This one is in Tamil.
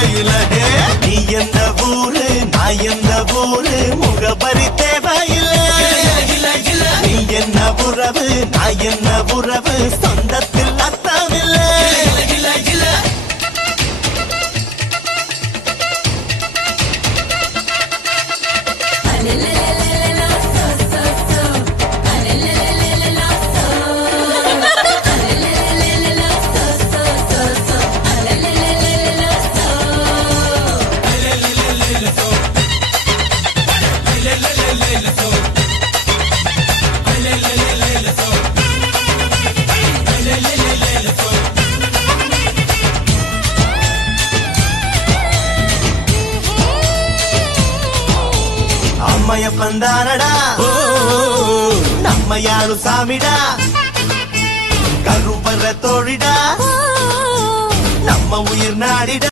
தேவையில்லை. நீ எந்த ஊரு நான் எந்த ஊரு முகபரி தேவையில்லை. நீ என்ன உறவு நான் என்ன உறவு சொந்தத்தில் அர்த்தமில்லை. அம்மையப்பன் தானடா நம்ம யாரும் சாமிடா. கருப்பற தோழிடா நம்ம உயிர் நாடிடா.